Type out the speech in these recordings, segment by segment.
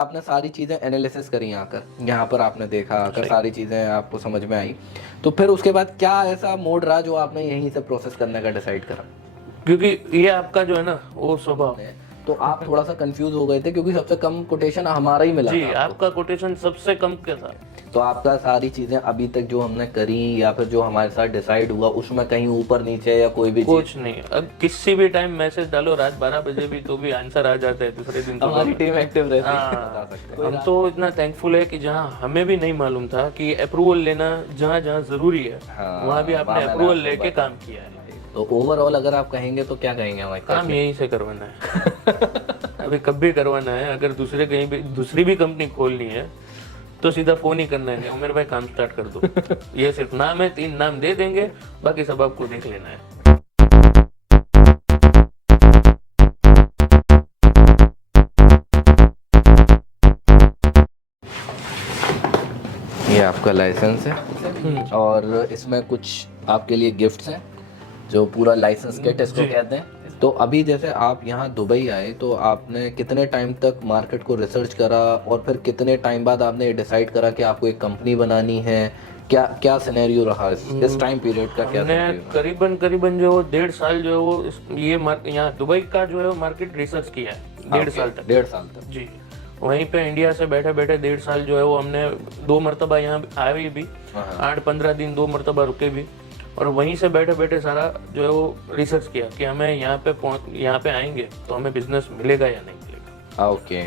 आपने सारी चीज़ें एनालिसिस करी यहाँ पर आपने देखा आकर सारी चीज़ें आपको समझ में आई, तो फिर उसके बाद क्या ऐसा मोड रहा जो आपने यहीं से प्रोसेस करने का डिसाइड करा? क्योंकि ये आपका जो है ना वो स्वभाव, तो आप थोड़ा सा कंफ्यूज हो गए थे क्योंकि सबसे कम कोटेशन हमारा ही मिला जी था आपको। आपका कोटेशन सबसे कम के था। तो आपका सारी चीज़ें अभी तक जो हमने करी या फिर जो हमारे साथ डिसाइड हुआ उसमें कहीं ऊपर नीचे या कोई भी कुछ नहीं, अब किसी भी टाइम मैसेज डालो रात 12 बजे भी तो भी आंसर आ जाता है दूसरे दिन। हमारी टीम एक्टिव रहती है, बता हाँ, सकते हैं। हम तो इतना थैंकफुल है कि जहाँ हमें भी नहीं मालूम था कि अप्रूवल लेना जहाँ जहाँ जरूरी है, हाँ, वहाँ भी वहाँ आपने मैंने अप्रूवल आपको लेके बताया। काम किया है। तो ओवरऑल अगर आप कहेंगे तो क्या कहेंगे हमारे काम यहीं से करवाना है। अभी कब भी करवाना है, अगर दूसरे कहीं भी दूसरी भी कंपनी खोलनी है तो सीधा फोन ही करना है, उमेर भाई काम स्टार्ट कर दो। ये सिर्फ नाम है, 3 नाम दे देंगे, बाकी सब आपको देख लेना है। ये आपका लाइसेंस है और इसमें कुछ आपके लिए गिफ्ट्स हैं जो पूरा लाइसेंस किट इसको कहते हैं। तो अभी जैसे आप यहाँ दुबई आए तो आपने कितने टाइम तक मार्केट को रिसर्च करा और फिर कितने टाइम बाद आपने ये डिसाइड करा कि आपको एक कंपनी बनानी है? क्या क्या सिनेरियो रहा इस टाइम पीरियड का? क्या हमने scenario करीबन जो 1.5 साल जो है वो ये यहाँ दुबई का जो है मार्केट रिसर्च किया है, रहा? 1.5 साल तक। 1.5 साल तक जी, वहीं पे इंडिया से बैठे बैठे 1.5 साल जो है वो हमने 2 मरतबा यहाँ आए भी, 8-15 दिन 2 मरतबा रुके भी, और वहीं से बैठे बैठे सारा जो है वो रिसर्च किया कि हमें यहाँ पे आएंगे तो हमें बिजनेस मिलेगा या नहीं मिलेगा। ओके।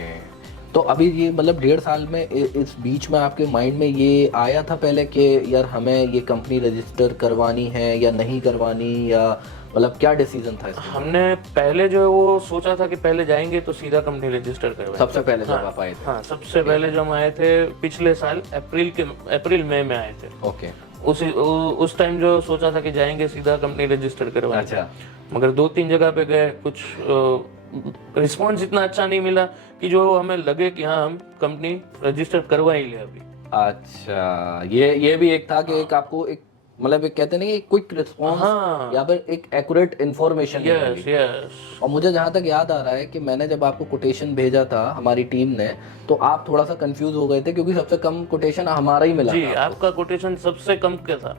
तो अभी ये मतलब 1.5 साल में इस बीच में आपके माइंड में ये आया था पहले कि यार हमें ये कंपनी रजिस्टर करवानी है या नहीं करवानी, या मतलब क्या डिसीजन था इसका? हमने पहले जो है वो सोचा था कि पहले जाएंगे तो सीधा कंपनी रजिस्टर करवाएंगे। सबसे पहले जब आप आए थे? हाँ, सबसे पहले जब हम आए थे पिछले साल अप्रैल मई में आए थे। ओके। उस टाइम जो सोचा था कि जाएंगे सीधा कंपनी रजिस्टर करवाएंगे। अच्छा। मगर 2-3 जगह पे गए, कुछ रिस्पॉन्स इतना अच्छा नहीं मिला कि जो हमें लगे कि हाँ हम कंपनी रजिस्टर करवा ही ले अभी। अच्छा, ये भी एक था कि एक आपको एक मतलब एक कहते नहीं एक क्विक रिस्पॉन्स, हाँ, या फिर एक एक्यूरेट इन्फॉर्मेशन नहीं यस मिली। यस। और मुझे जहाँ तक याद आ रहा है कि मैंने जब आपको कोटेशन भेजा था हमारी टीम ने, तो आप थोड़ा सा कंफ्यूज हो गए थे क्योंकि सबसे कम कोटेशन हमारा ही मिला जी, था आपका कोटेशन सबसे कम का था,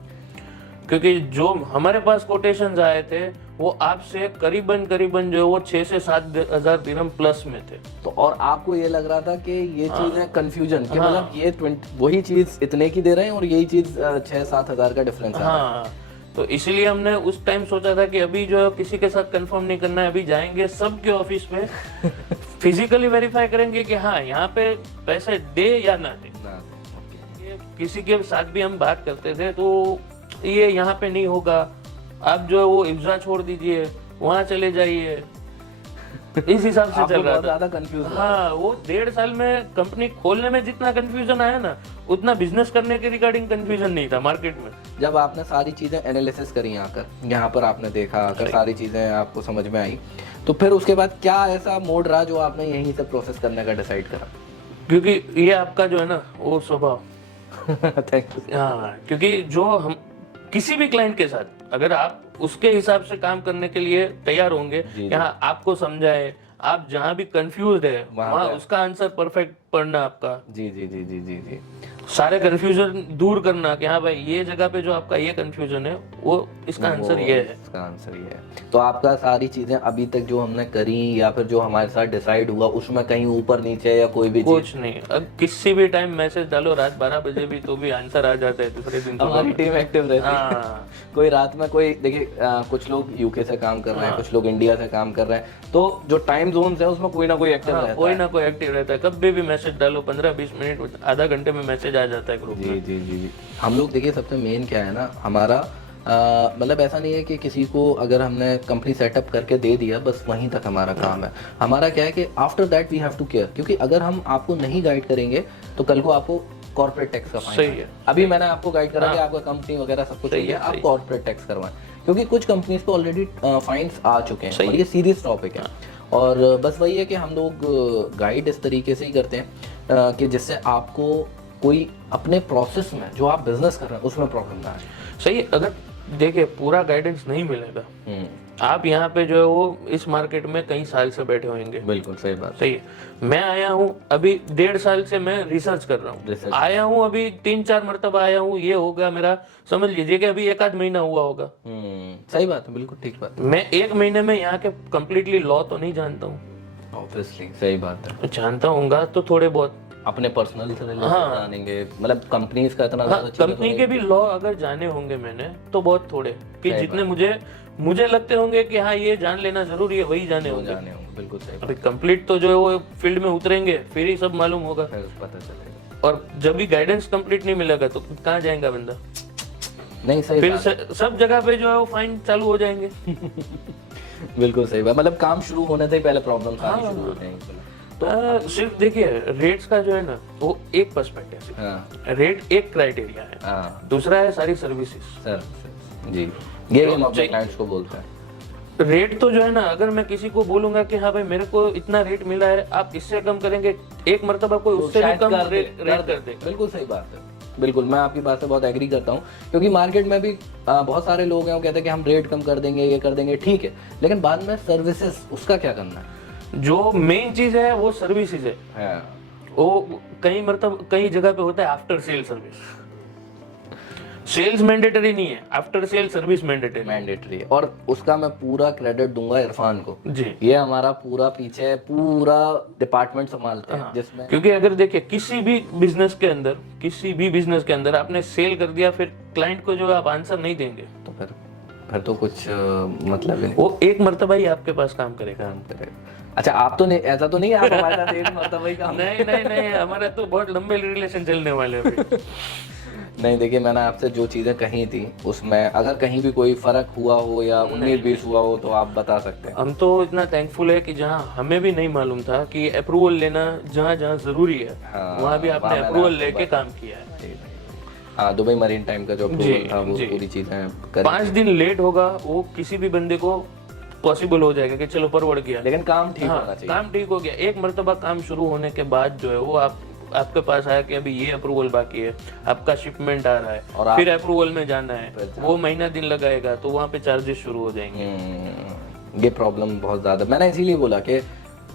क्योंकि जो हमारे पास कोटेशंस आए थे वो आपसे करीबन जो है वो 6 से 7 हजार दिरहम प्लस में थे। तो और आपको ये लग रहा था कि ये चीज है कंफ्यूजन कि मतलब ये वही चीज इतने की दे रहे हैं और यही चीज 6-7 हजार का डिफरेंस है। हाँ, तो इसीलिए हमने उस टाइम सोचा था कि अभी जो है किसी के साथ कंफर्म नहीं करना है, अभी जाएंगे सबके ऑफिस में फिजिकली वेरीफाई करेंगे कि हाँ यहाँ पे पैसे दे या ना दे। ये किसी के साथ भी हम बात करते थे तो ये यहाँ पे नहीं होगा, आप जो है वो इब्जा छोड़ दीजिए, वहां चले जाइए, इस हिसाब से चल रहा था। ज्यादा कंफ्यूज। हाँ, वो 1.5 साल में कंपनी खोलने में जितना कंफ्यूजन आया ना, उतना बिजनेस करने के रिगार्डिंग कंफ्यूजन नहीं था मार्केट में। जब आपने सारी चीजें एनालिसिस करी यहाँ पर आपने देखा सारी चीजें आपको समझ में आई, तो फिर उसके बाद क्या ऐसा मोड रहा जो आपने यहीं से प्रोसेस करने का डिसाइड करा? क्योंकि ये आपका जो है ना वो स्वभाव। Thank you. हाँ, क्योंकि जो हम किसी भी क्लाइंट के साथ अगर आप उसके हिसाब से काम करने के लिए तैयार होंगे, यहाँ आपको समझाए, आप जहाँ भी कंफ्यूज है वहाँ उसका आंसर परफेक्ट पढ़ना आपका। जी जी जी जी जी जी। सारे कंफ्यूजन दूर करना कि हाँ भाई ये जगह पे जो आपका ये कंफ्यूजन है वो इसका आंसर ये है, इसका आंसर ये है। तो आपका सारी चीजें अभी तक जो हमने करी या फिर जो हमारे साथ डिसाइड हुआ उसमें कहीं ऊपर नीचे या कोई भी कुछ नहीं, अब किसी भी टाइम मैसेज डालो रात 12 बजे भी तो भी आंसर आ जाता है दूसरे दिन। हमारी टीम एक्टिव रहती है। हाँ, कोई रात में कोई देखिए कुछ लोग यूके से काम कर रहे हैं, कुछ लोग इंडिया से काम कर रहे हैं, तो जो टाइम जोन है उसमें कोई ना कोई एक्टिव रहता है। कोई ना कोई एक्टिव रहता है, कभी भी मैसेज डालो 15-20 मिनट आधा घंटे में मैसेज आ जाता है ग्रुप में। जी जी जी। हम लोग देखिए सबसे मेन क्या है ना हमारा मतलब ऐसा नहीं है कि किसी को अगर हमने कंपनी सेटअप करके दे दिया बस वहीं तक हमारा काम है। हमारा क्या है कि after that we have to care, क्योंकि अगर हम आपको नहीं गाइड करेंगे तो कल को आपको कॉर्पोरेट टैक्स का फाइन है। अभी मैंने आपको गाइड करा कि आपका कंपनी वगैरह सब कुछ है, आप कॉर्पोरेट टैक्स करवाएं, क्योंकि कुछ कंपनीज को ऑलरेडी फाइन्स आ चुके हैं और ये सीरियस टॉपिक है। और बस वही है कि हम लोग गाइड इस तरीके से ही करते हैं कि जिससे आपको कोई अपने प्रोसेस में जो आप बिजनेस कर रहे हैं उसमें प्रॉब्लम ना आए। सही है, अगर देखिए पूरा गाइडेंस नहीं मिलेगा आप यहाँ पे जो है वो इस मार्केट में कई साल से बैठे होंगे, बिल्कुल सही बात। सही है। मैं आया हूँ अभी 1.5 साल से मैं रिसर्च कर रहा हूँ, Research। आया हूँ अभी 3-4 मरतबा आया हूँ, ये होगा मेरा, समझ लीजिए कि अभी 1 आध महीना हुआ होगा। सही बात है, बिल्कुल ठीक बात है। मैं 1 महीने में यहाँ के कंप्लीटली लॉ तो नहीं जानता हूँ, ऑब्वियसली सही बात है। जानता हूँगा तो थोड़े बहुत, अपने पर्सनल से रिलेटेड हाँ। जानेंगे, मतलब कंपनीज का इतना हाँ, ज्यादा चीज़ें तो कंपनी नहीं। के भी लॉ अगर जाने होंगे मैंने तो बहुत थोड़े, कि सही जितने मुझे लगते होंगे कि हाँ ये जान लेना जरूरी है, वही जाने होंगे। जाने होंगे, बिल्कुल सही बात अभी कंप्लीट तो जो है वो फील्ड में उतरेंगे फिर ही सब मालूम होगा, है, पता चलेगा। और जब भी गाइडेंस कंप्लीट नहीं मिलेगा तो कहाँ जाएगा बंदा, नहीं सही फिर बात है। सब जगह पे जो है वो फाइन चालू हो जाएंगे। बिल्कुल सही बात, मतलब काम शुरू होने से ही पहले प्रॉब्लम आनी शुरू होते हैं। तो सिर्फ देखिए रेट्स का जो है ना वो एक पर्सपेक्टिव, हाँ रेट एक क्राइटेरिया है, हाँ दूसरा है सारी सर्विसेज। सर जी, ये हम अपने क्लाइंट्स को बोलते हैं। रेट तो जो है ना, अगर मैं किसी को बोलूंगा कि हाँ भाई मेरे को इतना रेट मिला है, आप इससे कम करेंगे, एक मर्तबा कोई उससे भी शायद कम कर दे, रेट कर दे। बिल्कुल सही बात है। बिल्कुल, मैं आपकी बात से बहुत एग्री करता हूँ, क्योंकि मार्केट में भी बहुत सारे लोग हैं वो कहते हैं कि हम रेट कम कर देंगे, ये कर देंगे, ठीक है, लेकिन बाद में सर्विसेज उसका क्या करना है? जो मेन चीज है वो सर्विसेज है, हाँ, वो कई जगह पे होता है after sale service. Sales mandatory नहीं है, after sale service mandatory. Mandatory है, और उसका मैं पूरा क्रेडिट दूंगा इरफान को जी, ये हमारा पूरा पीछे पूरा डिपार्टमेंट संभालते हैं, जिसमें क्योंकि अगर देखिए किसी भी बिजनेस के अंदर आपने सेल कर दिया, फिर क्लाइंट को जो आप आंसर नहीं देंगे तो फिर तो कुछ मतलब ही नहीं। वो एक मर्तबा ही आपके पास काम करेगा। अच्छा, आप तो नहीं, ऐसा तो नहीं है आप हमारे साथ एक मरतबा ही काम? नहीं, हमारा तो बहुत लंबे रिलेशन चलने वाले हैं अभी। नहीं, देखिए मैंने आपसे जो चीज़ें कही थी उसमें अगर कहीं भी कोई फर्क हुआ हो या 19-20 हुआ हो तो आप बता सकते हैं। हम तो इतना थैंकफुल है कि जहाँ हमें भी नहीं मालूम था कि अप्रूवल लेना जहाँ जहाँ जरूरी है, हाँ, वहाँ भी आपने मैंने अप्रूवल आपको लेके काम किया है। हाँ, दुबई मरीन टाइम का जो अप्रूवल था वो पूरी चीज़ें कर, 5 दिन लेट होगा वो किसी भी बंदे को पॉसिबल हो जाएगा कि चलो फॉरवर्ड किया, लेकिन काम ठीक हाँ, होना चाहिए। काम ठीक हो गया। एक मर्तबा काम शुरू होने के बाद जो है वो आपके पास आया कि अभी ये अप्रूवल बाकी है, आपका शिपमेंट आ रहा है, और फिर अप्रूवल में जाना है, वो महीना दिन लगाएगा, तो वहाँ पे चार्जेस शुरू हो जाएंगे। ये प्रॉब्लम बहुत ज़्यादा, मैंने इसीलिए बोला कि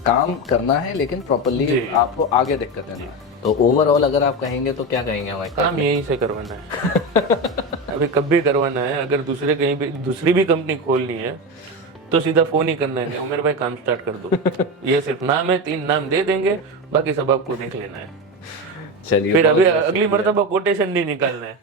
काम करना है लेकिन प्रॉपरली, आपको आगे दिक्कत है ना। तो ओवरऑल अगर आप कहेंगे तो क्या कहेंगे हमारे? काम यहीं से करवाना है। अभी कब भी करवाना है, अगर दूसरी भी कंपनी खोलनी है तो सीधा फोन ही करना है, उमेर भाई काम स्टार्ट कर दो। ये सिर्फ नाम है, 3 नाम दे देंगे, बाकी सब आपको देख लेना है। चलिए, फिर अभी अगली मरतबा कोटेशन नहीं निकालना है।